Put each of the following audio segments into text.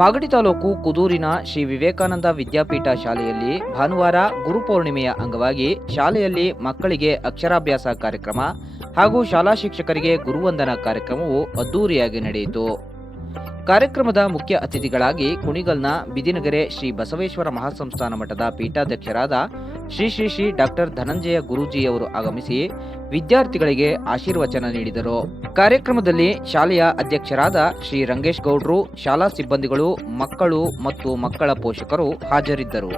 ಮಾಗಡಿ ತಾಲೂಕು ಕುದೂರಿನ ಶ್ರೀ ವಿವೇಕಾನಂದ ವಿದ್ಯಾಪೀಠ ಶಾಲೆಯಲ್ಲಿ ಭಾನುವಾರ ಗುರುಪೌರ್ಣಿಮೆಯ ಅಂಗವಾಗಿ ಶಾಲೆಯಲ್ಲಿ ಮಕ್ಕಳಿಗೆ ಅಕ್ಷರಾಭ್ಯಾಸ ಕಾರ್ಯಕ್ರಮ ಹಾಗೂ ಶಾಲಾ ಶಿಕ್ಷಕರಿಗೆ ಗುರುವಂದನಾ ಕಾರ್ಯಕ್ರಮವು ಅದ್ದೂರಿಯಾಗಿ ನಡೆಯಿತು. ಕಾರ್ಯಕ್ರಮದ ಮುಖ್ಯ ಅತಿಥಿಗಳಾಗಿ ಕುಣಿಗಲ್ನ ಬಿದಿನಗೆರೆ ಶ್ರೀ ಬಸವೇಶ್ವರ ಮಹಾಸಂಸ್ಥಾನ ಮಠದ ಪೀಠಾಧ್ಯಕ್ಷರಾದ ಶ್ರೀ ಡಾಕ್ಟರ್ ಧನಂಜಯ ಗುರೂಜಿಯವರು ಆಗಮಿಸಿ ವಿದ್ಯಾರ್ಥಿಗಳಿಗೆ ಆಶೀರ್ವಚನ ನೀಡಿದರು. ಕಾರ್ಯಕ್ರಮದಲ್ಲಿ ಶಾಲೆಯ ಅಧ್ಯಕ್ಷರಾದ ಶ್ರೀ ರಂಗೇಶ್ ಗೌಡ್ರು, ಶಾಲಾ ಸಿಬ್ಬಂದಿಗಳು, ಮಕ್ಕಳು ಮತ್ತು ಮಕ್ಕಳ ಪೋಷಕರು ಹಾಜರಿದ್ದರು.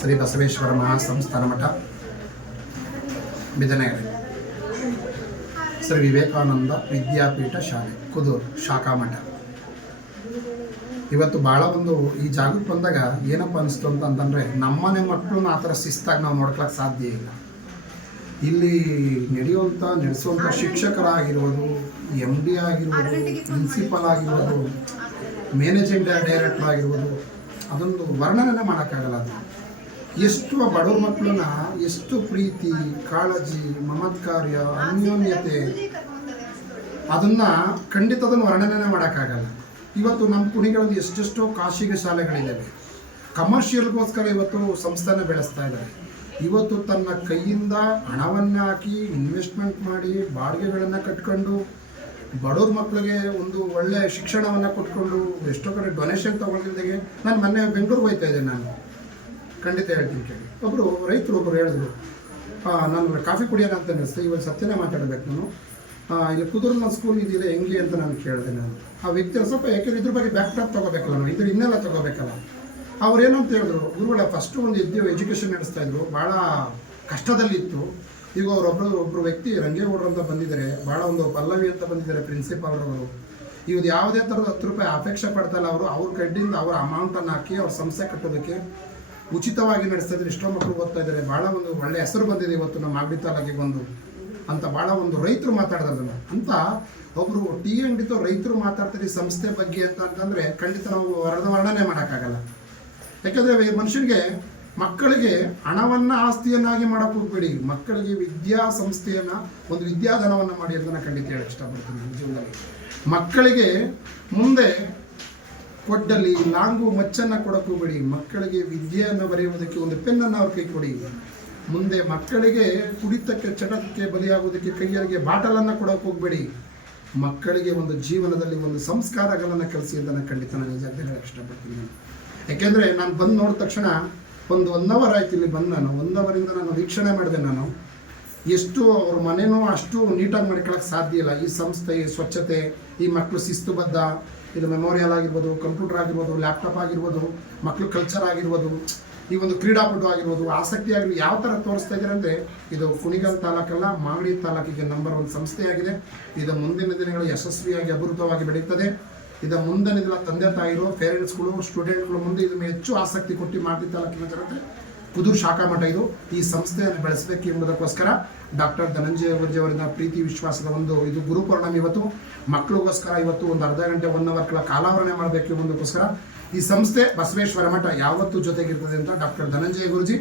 ಶ್ರೀ ಬಸವೇಶ್ವರ ಮಹಾಸಂಸ್ಥಾನ ಮಠ ಬಿದನಗೆರೆ ಶ್ರೀ ವಿವೇಕಾನಂದ ವಿದ್ಯಾಪೀಠ ಶಾಲೆ ಕುದೂರು ಶಾಖಾ ಮಠ. ಇವತ್ತು ಭಾಳ ಒಂದು ಈ ಜಾಗಕ್ಕೆ ಬಂದಾಗ ಏನಪ್ಪ ಅನಿಸ್ತು ಅಂತಂದರೆ ನಮ್ಮನೆ ಮಕ್ಕಳನ್ನ ಆ ಥರ ಶಿಸ್ತಾಗಿ ನಾವು ನೋಡ್ಕೊಳಕ್ಕೆ ಸಾಧ್ಯ ಇಲ್ಲ. ಇಲ್ಲಿ ನಡೆಸುವಂಥ ಶಿಕ್ಷಕರಾಗಿರ್ಬೋದು, MD ಆಗಿರ್ಬೋದು, ಪ್ರಿನ್ಸಿಪಲ್ ಆಗಿರ್ಬೋದು, ಮ್ಯಾನೇಜಿಂಗ್ ಡೈರೆಕ್ಟರ್ ಆಗಿರ್ಬೋದು, ಅದೊಂದು ವರ್ಣನೆ ಮಾಡೋಕ್ಕಾಗಲ್ಲ. ಅದು ಎಷ್ಟು ಬಡವ್ರ ಮಕ್ಕಳನ್ನ ಎಷ್ಟು ಪ್ರೀತಿ, ಕಾಳಜಿ, ಮಮತ್ಕಾರ್ಯ, ಅನ್ಯೋನ್ಯತೆ, ಅದನ್ನು ಖಂಡಿತ ಅದನ್ನು ವರ್ಣನೆ ಮಾಡೋಕ್ಕಾಗಲ್ಲ. ಇವತ್ತು ನಮ್ಮ ಕುಣಿಗಳಲ್ಲಿ ಎಷ್ಟೆಷ್ಟೋ ಖಾಸಗಿ ಶಾಲೆಗಳಿದ್ದಾವೆ. ಕಮರ್ಷಿಯಲ್ಗೋಸ್ಕರ ಇವತ್ತು ಸಂಸ್ಥೆನ ಬೆಳೆಸ್ತಾ ಇದ್ದಾರೆ. ಇವತ್ತು ತನ್ನ ಕೈಯಿಂದ ಹಣವನ್ನು ಹಾಕಿ ಇನ್ವೆಸ್ಟ್ಮೆಂಟ್ ಮಾಡಿ ಬಾಡಿಗೆಗಳನ್ನು ಕಟ್ಕೊಂಡು ಬಡವ್ರ ಮಕ್ಕಳಿಗೆ ಒಂದು ಒಳ್ಳೆಯ ಶಿಕ್ಷಣವನ್ನು ಕೊಟ್ಕೊಂಡು ಎಷ್ಟೋ ಕಡೆ ಡೊನೇಷನ್ ತೊಗೊಳ್ತಿದ್ದಾಗೆ. ನಾನು ಮೊನ್ನೆ ಬೆಂಗಳೂರಿಗೆ ಹೋಗ್ತಾ ಇದ್ದೆ. ನಾನು ಖಂಡಿತ ಹೇಳ್ತೀನಿ ಕೇಳಿ. ರೈತರು ಹೇಳಿದ್ರು, ನಾನು ಕಾಫಿ ಕುಡಿಯೋಣ ಅಂತ ಅನ್ನಿಸ್ತು. ಇವಾಗ ಸತ್ಯನೇ ಮಾತಾಡಬೇಕು ನಾನು. ಇಲ್ಲಿ ಕುದುರ್ನ ಸ್ಕೂಲ್ ಇದೆಯಲ್ಲ ಹೆಂಗೆ ಅಂತ ನಾನು ಕೇಳಿದೆ. ನಾನು ಆ ವ್ಯಕ್ತಿ ಸ್ವಲ್ಪ ಯಾಕೆಂದ್ರೆ ಇದ್ರ ಬಗ್ಗೆ ಬ್ಯಾಕ್ ಡ್ರಾಪ್ ತೊಗೋಬೇಕಲ್ಲ, ನಾವು ಇದ್ರ ಇನ್ನೆಲ್ಲ ತೊಗೋಬೇಕಲ್ಲ. ಅವ್ರೇನು ಅಂತ ಹೇಳಿದ್ರು, ಗುರುಗಳ ಫಸ್ಟು ಒಂದು ಎಜುಕೇಷನ್ ನಡೆಸ್ತಾ ಇದ್ರು, ಭಾಳ ಕಷ್ಟದಲ್ಲಿತ್ತು. ಈಗ ಒಬ್ಬರು ವ್ಯಕ್ತಿ ರಂಗೇಗೌಡರು ಅಂತ ಬಂದಿದ್ದಾರೆ, ಭಾಳ ಒಂದು ಪಲ್ಲವಿ ಅಂತ ಬಂದಿದ್ದಾರೆ ಪ್ರಿನ್ಸಿಪಾಲ್ ಅವರು. ಇವ್ದು ಯಾವುದೇ ಥರದ 10 ರೂಪಾಯಿ ಅಪೇಕ್ಷೆ ಪಡ್ತಾಯಿಲ್ಲ. ಅವ್ರ ಕಡ್ಡಿಯಿಂದ ಅವ್ರ ಅಮೌಂಟನ್ನು ಹಾಕಿ ಅವ್ರ ಸಂಸ್ಥೆ ಕಟ್ಟೋದಕ್ಕೆ ಉಚಿತವಾಗಿ ನಡೆಸ್ತಾ ಇದ್ದಾರೆ. ಎಷ್ಟೋ ಮಕ್ಕಳು ಓದ್ತಾ ಇದ್ದಾರೆ. ಭಾಳ ಒಂದು ಒಳ್ಳೆ ಹೆಸರು ಬಂದಿದೆ ಇವತ್ತು ನಮ್ಮ ಮಾಗಡಿ ತಾಲೂಕಿಗೆ ಬಂದು ಅಂತ. ಭಾಳ ಒಂದು ರೈತರು ಮಾತಾಡ್ದಲ್ಲ ಅಂತ ಒಬ್ಬರು ಟೀ ಅಂಗಡಿతో ರೈತರು ಮಾತಾಡ್ತಾರೆ ಈ ಸಂಸ್ಥೆ ಬಗ್ಗೆ ಅಂತಂದರೆ ಖಂಡಿತ ನಾವು ವರ್ಣನೆ ಮಾಡೋಕ್ಕಾಗಲ್ಲ. ಯಾಕೆಂದರೆ ಮನುಷ್ಯನಿಗೆ ಮಕ್ಕಳಿಗೆ ಹಣವನ್ನು ಆಸ್ತಿಯನ್ನಾಗಿ ಮಾಡೋಕ್ಕೆ ಹೋಗ್ಬೇಡಿ. ಮಕ್ಕಳಿಗೆ ಸಂಸ್ಥೆಯನ್ನು ಒಂದು ವಿದ್ಯಾಧನವನ್ನು ಮಾಡಿ ಅಂತ ಖಂಡಿತ ಹೇಳಕ್ಕೆ ಇಷ್ಟಪಡ್ತೀನಿ. ಜೀವನದಲ್ಲಿ ಮಕ್ಕಳಿಗೆ ಮುಂದೆ ಕೊಡ್ಡಲ್ಲಿ ಲಾಂಗು ಮಚ್ಚನ್ನು ಕೊಡೋಕೆ ಹೋಗ್ಬೇಡಿ. ಮಕ್ಕಳಿಗೆ ವಿದ್ಯೆಯನ್ನು ಬರೆಯುವುದಕ್ಕೆ ಒಂದು ಪೆನ್ನನ್ನು ಅವ್ರ ಕೈ ಕೊಡಿ. ಮುಂದೆ ಮಕ್ಕಳಿಗೆ ಕುಡಿತಕ್ಕೆ ಚಟಕ್ಕೆ ಬಲಿಯಾಗುವುದಕ್ಕೆ ಕೈಯರಿಗೆ ಬಾಟಲನ್ನು ಕೊಡೋಕೆ ಹೋಗಬೇಡಿ. ಮಕ್ಕಳಿಗೆ ಒಂದು ಜೀವನದಲ್ಲಿ ಒಂದು ಸಂಸ್ಕಾರಗಳನ್ನು ಕಲಿಸಿ ಅಂತ ನಾನು ಖಂಡಿತ ನಾನು ನಿಜವಾಗಿ ಹೇಳಕ್ಕೆ ಇಷ್ಟಪಡ್ತೀನಿ. ಯಾಕೆಂದರೆ ನಾನು ಬಂದು ನೋಡಿದ ತಕ್ಷಣ ಒಂದು 1 ಅವರ್ ಆಯ್ತು ಇಲ್ಲಿ ಬಂದು. ನಾನು 1 ಅವರಿಂದ ನಾನು ವೀಕ್ಷಣೆ ಮಾಡಿದೆ. ನಾನು ಎಷ್ಟು ಅವ್ರ ಮನೆನೂ ಅಷ್ಟು ನೀಟಾಗಿ ಮಾಡ್ಕೊಳ್ಳೋಕೆ ಸಾಧ್ಯ ಇಲ್ಲ. ಈ ಸಂಸ್ಥೆ, ಈ ಸ್ವಚ್ಛತೆ, ಈ ಮಕ್ಕಳು ಶಿಸ್ತುಬದ್ಧ, ಇದು ಮೆಮೋರಿಯಲ್ ಆಗಿರ್ಬೋದು, ಕಂಪ್ಯೂಟರ್ ಆಗಿರ್ಬೋದು, ಲ್ಯಾಪ್ಟಾಪ್ ಆಗಿರ್ಬೋದು, ಮಕ್ಕಳು ಕಲ್ಚರ್ ಆಗಿರ್ಬೋದು, ಈ ಒಂದು ಕ್ರೀಡಾಪಟು ಆಗಿರ್ಬೋದು, ಆಸಕ್ತಿ ಆಗಿರ್ಬೋದು, ಯಾವ ಥರ ತೋರಿಸ್ತಾ ಇದ್ದಾರೆ ಅಂದರೆ ಇದು ಕುಣಿಗಲ್ ತಾಲೂಕಲ್ಲ, ಮಾಗಡಿ ತಾಲೂಕಿಗೆ ನಂಬರ್ 1 ಸಂಸ್ಥೆಯಾಗಿದೆ. ಇದು ಮುಂದಿನ ದಿನಗಳು ಯಶಸ್ವಿಯಾಗಿ ಅಭಿವೃದ್ಧವಾಗಿ ಬೆಳೀತದೆ. ಇದು ಮುಂದಿನ ದಿನ ತಂದೆ ತಾಯಿರು, ಪೇರೆಂಟ್ಸ್ಗಳು, ಸ್ಟೂಡೆಂಟ್ಗಳು ಮುಂದೆ ಇದನ್ನು ಹೆಚ್ಚು ಆಸಕ್ತಿ ಕೊಟ್ಟು ಮಾಗಡಿ ತಾಲೂಕಿನ ಜನತೆ ಕುದೂರು ಶಾಖಾ ಮಠ ಇದು ಈ ಸಂಸ್ಥೆಯನ್ನು ಬೆಳೆಸಬೇಕು ಎಂಬುದಕ್ಕೋಸ್ಕರ ಡಾಕ್ಟರ್ ಧನಂಜಯ ಗುರೂಜಿ ಅವರಿಂದ ಪ್ರೀತಿ ವಿಶ್ವಾಸದ ಒಂದು ಇದು ಗುರುಪೌರ್ಣಮಿ. ಇವತ್ತು ಮಕ್ಕಳಿಗೋಸ್ಕರ ಇವತ್ತು ಒಂದು ಅರ್ಧ ಗಂಟೆ 1 ಅವರ್ ಕಾಲಾವರಣೆ ಮಾಡಬೇಕು ಎಂಬುದಕ್ಕೋಸ್ಕರ ಈ ಸಂಸ್ಥೆ ಬಸವೇಶ್ವರ ಮಠ ಯಾವತ್ತೂ ಜೊತೆಗಿರ್ತದೆ ಅಂತ ಡಾಕ್ಟರ್ ಧನಂಜಯ ಗುರೂಜಿ